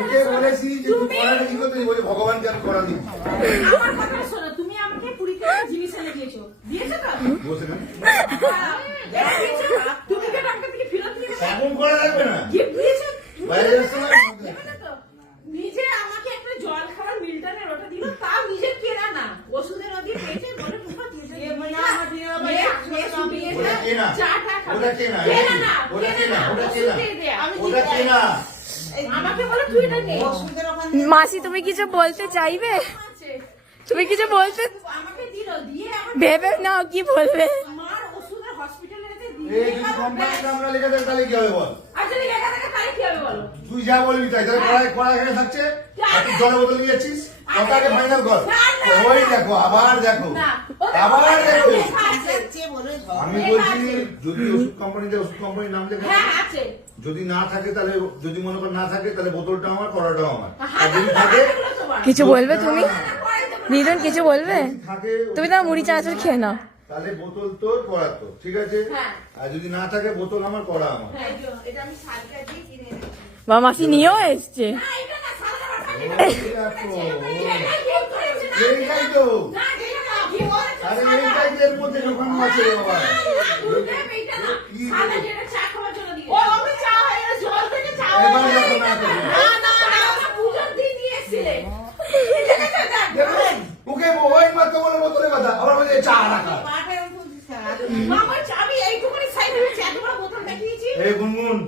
ওকে বলেছি যে তুই করাটা কি করতে বলে ভগবানকে আমি করা দিই। আমার কথা শোনো, তুমি আমাকে 20 টাকা জিনিস এনে দিয়েছো তো? বসে না দিয়েছো? তুমি কি টাকা থেকে ফেরত নিয়ে এখন করা লাগবে না গিফট দিয়েছো? বাইরে যাচ্ছে না দেখো তো, নিজে আমাকে একটা জল খাবার মিল্টনের ওটা দিল, তাও নিজে কেনা না, ওষুধের ওদিকে পেয়েছে বলে তোমার দিয়েছে ওটা কেনা চাটা খাবে ওটা কেনা কেনা না ওটা কেনা ওটা ওষুধ কেনা দিয়ে দেয়া। ওটা কেনা আমাকে বলো তুই এটা নে। মাসি তুমি কিছু বলতে চাইবে? তুমি কিছু বলতে আমাকে দিল, দিয়ে আমার ভেবে নাও কি বলবে। মার ওষুধের হসপিটালে রেখে দিয়ে এই যদি কোম্পানির নামটা লিখে দেন তাহলে কি হবে বল? আচ্ছা লেখা থাকে তাই কি হবে বলো? তুই যা বলবি তাই তাহলে কড়া এখানে থাকছে আর তুই জলের বোতল নিয়ে যাচ্ছিস কথাকে ফাইনাল কর। ওই দেখো আবার দেখো না আবার দেখো লেখা আছে। আমি বলছি যদি ওষুধ কোম্পানিতে ওষুধ কোম্পানির নাম লেখা হ্যাঁ থাকে, আছে। যদি না থাকে তাহলে যদি মনে কর না থাকে তাহলে বোতলটা আমার কড়াটাও আমার আর যদি থাকে কিছু বলবে তুমি? রিদন কিছু বলবে? যদি থাকে তুমি তো মুড়ি চানাচুর খেয়ে নাও। তাহলে বোতল তোর কড়া তোর ঠিক আছে হ্যাঁ। আর যদি না থাকে বোতল আমার কড়া আমার হ্যাঁ, এটা আমি সালটা দিয়ে কিনে এনেছি। বা মাসি নিয়েও এসছে। না এটা না সালটা বাটা ওই দেখো, এইটাই এইটাই তো না এটা না কি বলেছে? আরে এইটাই তো এর মধ্যে ঢোকানো আছে রে বাবা এইটা না কি সালটা বলে? যেটা চা খাওয়ার জন্য দিয়ে। ও আমি চা এটা জল থেকে চা এবার দেখো না তো। না পূজার দিন দিয়ে এসেছিলে। দেখো, ওকে ওই মাত্র বলে বোতলে কথা আবার বলে চা রাখা মামার চাবি এইটুকুনি সাইড হয়েছে, এত বড় বোতল দেখিয়েছি। এই গুনগুন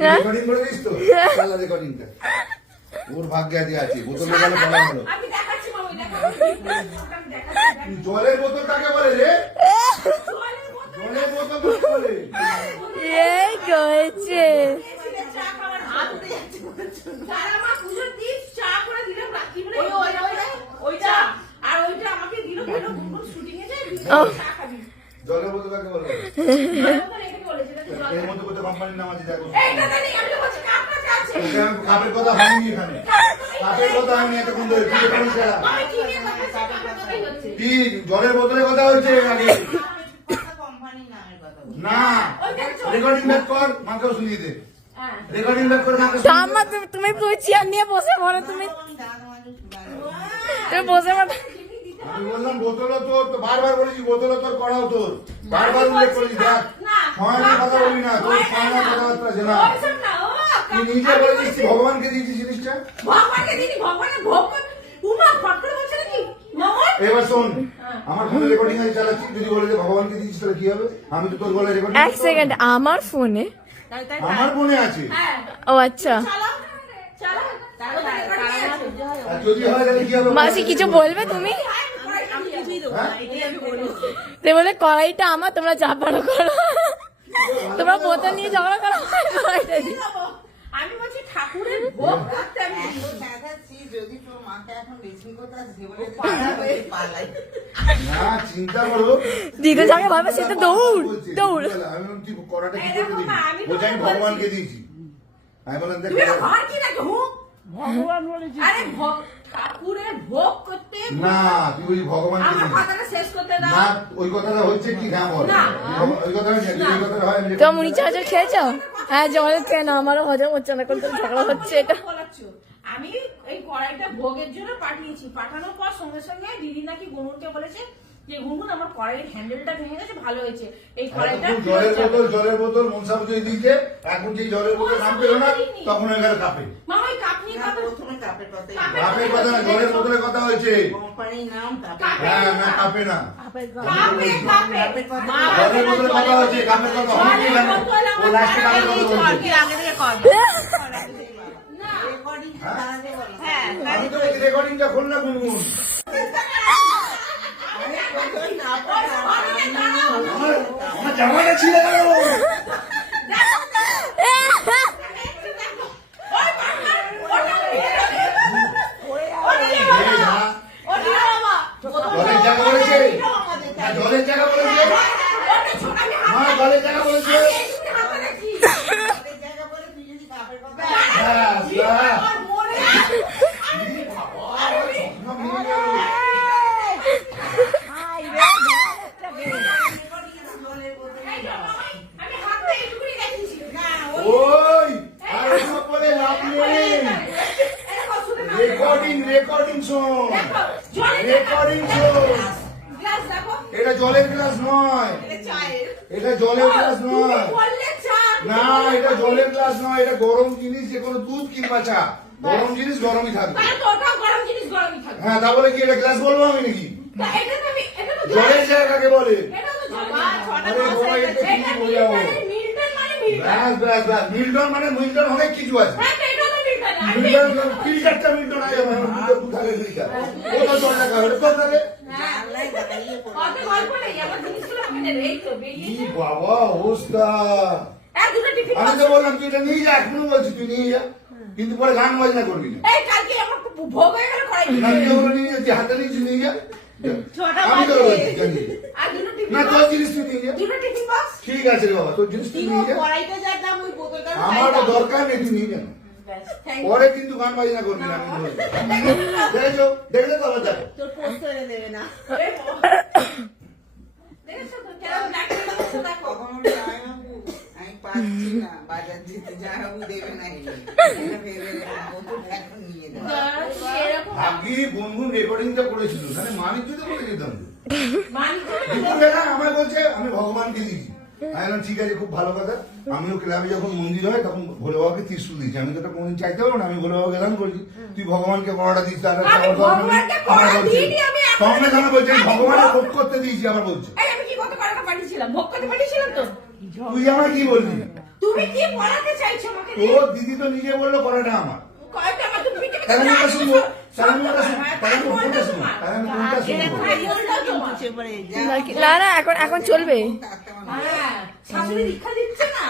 হ্যাঁ? রেকর্ডিং করে দিস তো চালা রেকর্ডিংটা ওর ভাগ্যে আছে আছে বোতলে গেলে বলা হলো আমি দেখাচ্ছি মামা দেখাচ্ছি। আমি দেখাচ্ছি। জলের বোতল কাকে বলে রে জলের বোতল জলের বোতল কাকে বলে এই করেছে। দিয়েছিলে চা খাওয়ার হাত উঠে যাচ্ছে যারা মা পূজার দিন চা করে দিলাম রাত্রিবেলা ওইটা আর ওইটা আমাকে দিল বলল গুনগুন শুটিং এ যায় চা খাবি। জলের বোতল কাকে বলে জলের বোতল এটাকে বলে যেটা তুই জল এর মধ্যে কোথায় কোম্পানির নাম আছে দেখো এইটা জানি আমি তো বলছি কাপটা যাচ্ছে। ওকে আমি কাপের কথা হয়নি এখানে কাপের কথা আমি এতক্ষণ ধরে তুই এখানে খেলা আমি কি নিয়ে কথা কাপের কথাই হচ্ছে। কি জলের বোতলের কথা হচ্ছে আগে না রেকর্ডিং ব্যাক কর মাকেও শুনিয়ে দে হ্যাঁ রেকর্ডিং ব্যাক করে মাকে আমার তুমি চেয়ার নিয়ে বসে পড়ো। তুমি বসে পড়ো। আমি বললাম বোতলও তোর তো বারবার বলেছি বোতলও তোর করাও তোর বারবার উল্লেখ করেছি দেখ ছয়না কথা বলবি না তোর ছয়না কথাবার্তা আছে না ওইসব না ও তুই নিজে বলে দিচ্ছি ভগবানকে দিয়েছিস জিনিসটা ভগবানকে দিদি ভগবানের ভোগ কর উমা ফট করে বলছে নাকি মামা এবার শোন আমার ফোনে রেকর্ডিং আছে চালাচ্ছি যদি বলে যে ভগবানকে দিয়েছিস তাহলে কি হবে আমি তো তোর গলায় রেকর্ডিং এক সেকেন্ড, আমার ফোনে? আমার ফোনে আছে হ্যাঁ ও আচ্ছা। চালাও চালাও আর যদি হয় তাহলে কি হবে মাসি কিছু বলবে তুমি? তো বলে কড়াইটা আমার, তোমরা যা পারো করো। তোমরা বোতল নিয়ে ঝগড়া করো, কড়াইটা দিই। আমি বলছি ঠাকুরের ভোগ করতে আমি না চিন্তা করো দিদি যাকে ভাবে সে তো দৌড় দৌড়। আমি বলছি করাটা কি করতে দিবি বলছি আমি ভগবানকে দিয়েছি আমি বললাম দেখ তুমি ঘর কি নাকি হুঁ ভগবান বলেছি আরে ঠাকুরের ভোগ করতে না তুই বলছি ভগবানকে আমার দিয়েছি কথাটা শেষ করতে দাও না ওই কথাটা হচ্ছে কি হ্যাঁ বল না। ওই কথাটা হচ্ছে ওই কথাটা হয় আমি তো মুড়ি চানাচুর খেয়েছো? হ্যাঁ জল খেয়ে না, আমারও হজম হচ্ছে না, কিন্তু ঝগড়া হচ্ছে এটা। বলাচ্ছো। আমি এই কড়াইটা ভোগের জন্য পাঠিয়েছি, পাঠানোর পর সঙ্গে সঙ্গে দিদি নাকি গুনগুনকে বলেছে যে গুনগুন আমার কড়াইয়ের হ্যান্ডেলটা ভেঙে গেছে, ভালো হয়েছে এই কড়াইটা এতক্ষণ জলের বোতল মনসা পুজো দিতে এখন যে জলের বোতল নাম পেলো না তখন হয়ে গেল কাপে মামা ওই কাপ নিয়ে কথা কাপের কথা না জলের বোতলের কথা হয়েছে হ্যাঁ না কাপে না কাপে কাপে মা জলের বোতলের কথা হয়েছে কাপের কথা হয়নি কেন ও লাস্টে কাপের কথা বলছে হ্যাঁ আমি তো রেকর্ডিংটা খোল না গুনগুন আমার জামাটা ছিঁড়ে গেল জলের জায়গা বলেছে জলের জায়গা বলেছে মা জলের জায়গা বলেছে ওই আর ওসব বলে লাভ নেই রেকর্ডিং শোন, দেখো, জলের রেকর্ডিং শোন। গ্লাস দেখো, এটা জলের গ্লাস নয়, এটা চায়ের। এটা জলের গ্লাস তুমি নয়। বললে চা, না, এটা জলের গ্লাস নয়, এটা গরম জিনিস, যে কোনো দুধ কিংবা চা, গরম জিনিস গরমই থাকবে। তাহলে তো ওটাও গরম জিনিস গরমই থাকবে। হ্যাঁ, তা বলে কি এটা গ্লাস বলবো আমি নাকি? তা এটা তো এটা তো জলের জায়গাকে বলে। এটা তো জলের বাবা, জায়গা। ছটা আরে মাস বাবা, হয়ে এটা গেছে। কি বলে যাবো? মিল্টন মানে মিল্টন। ব্যাস ব্যাস ব্যাস, মিল্টন মানে মিল্টন অনেক কিছু আছে। হ্যাঁ, তো এটা তো মিল্টন। আর মিল্টন ফিল্টারটা মিল্টন আছে, মিল্টন কোথায় ফিল্টার? কোথায় জল রাখা হয়? কোথায়? জানলায় দাঁড়িয়ে পড়ে। অত গল্প নেই, আমার জিনিসগুলো আমাকে দেবে। এই তো কি বেরিয়েছে। বাবা অবস্থা! দুটো টিফিন আমি তো বললাম তুই এটা নিয়ে যা, এখনো বলছি তুই নিয়ে যা, কিন্তু পরে গান বাজনা করবি না। এই কালকে আমার ভোগ হয়ে গেল কড়াই না, তুই ওগুলো নিয়ে যাচ্ছি, হাতে নিয়েছি, নিয়ে যা। ছটা আমি তো বাজে। বলছি, জানি। আর দুটো টিফিন না, তোর জিনিস তুই নিয়ে যা। দুটো টিফিন বক্স। ঠিক আছে রে বাবা, তোর জিনিস তুই দিগো নিয়ে যা। কড়াইটা যা দাম ওই বোতলটা আমার তো দরকার নেই, তুই নিয়ে যা। থ্যাংক পরে কিন্তু গান বাজনা করবি না, আমি বলছি। দেখেছো? দেখলে তো আবার দেখো। তোর পোস্ট করে দেবে না। দেখেছো তো কেমন ডাক্তার দেখো দেখো। কখনো জামাইবাবু, আমি পাচ্ছি না, বাজার যেতে জামাইবাবু দেবে না এনে। এটা ভেবে রেখো, বোতল এখন নিয়ে যাও। এরকম আগে গুনগুন রেকর্ডিংটা করেছিল, তাহলে মানিক যদি করে যেতাম তো। মানিক দুপুর বেলা আমায় বলছে আমি ভগবানকে দিয়েছি। আমি বললাম ঠিক আছে, খুব ভালো কথা। আমিও ক্লাবে যখন মন্দির হয় তখন ভোলে বাবাকে ত্রিশূল দিয়েছি। আমি তো এটা কোনদিন চাইতে পারবো না, আমি ভোলে বাবাকে দান করেছি। তুই ভগবানকে পড়াটা দিস, তাহলে আমি ভগবানকে পড়া দিইনি, আমি এখন- সঙ্গে সঙ্গে বলছে আমি ভগবানের ভোগ করতে দিয়েছি, আবার বলছে এই আমি কি কত টাকা পাঠিয়েছিলাম? ভোগ করতে পাঠিয়েছিলাম তো। তুই আমার কি বললি? তুমি কি পড়াতে চাইছো আমাকে? তোর দিদি তো নিজে বললো করাটা আমার। কয়টা আমার তুমি পিঠে তাহলে আমি ওটা শুনবো, তাহলে আমি ওটা শুনবো, হ্যাঁ, তাহলে আমি তারপরটা কোনটা শুনবো, তোমার। তাহলে আমি কোনটা শুনবো? তারপরটা তোমার। সেবারে যা। না না, এখন চলবে। থাকতে আমার হ্যাঁ, শাশুড়ি দীক্ষা দিচ্ছে না।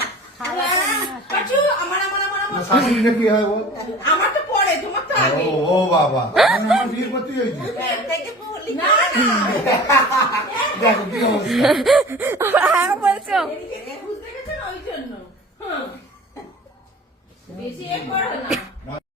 পাচু, আমার না, শাশুড়িটা কি হয় বল? আমার তো পরে, তোমার তো আগে। ও বাবা, আমি আমার বিয়ে করতে চাইছি। থেকে বলি না, না। দেখো কি অবস্থা। হ্যাঁ বলছো। এদিকে বুঝতে গেছো না ওই জন্য। হুম। বেশি এ করো না।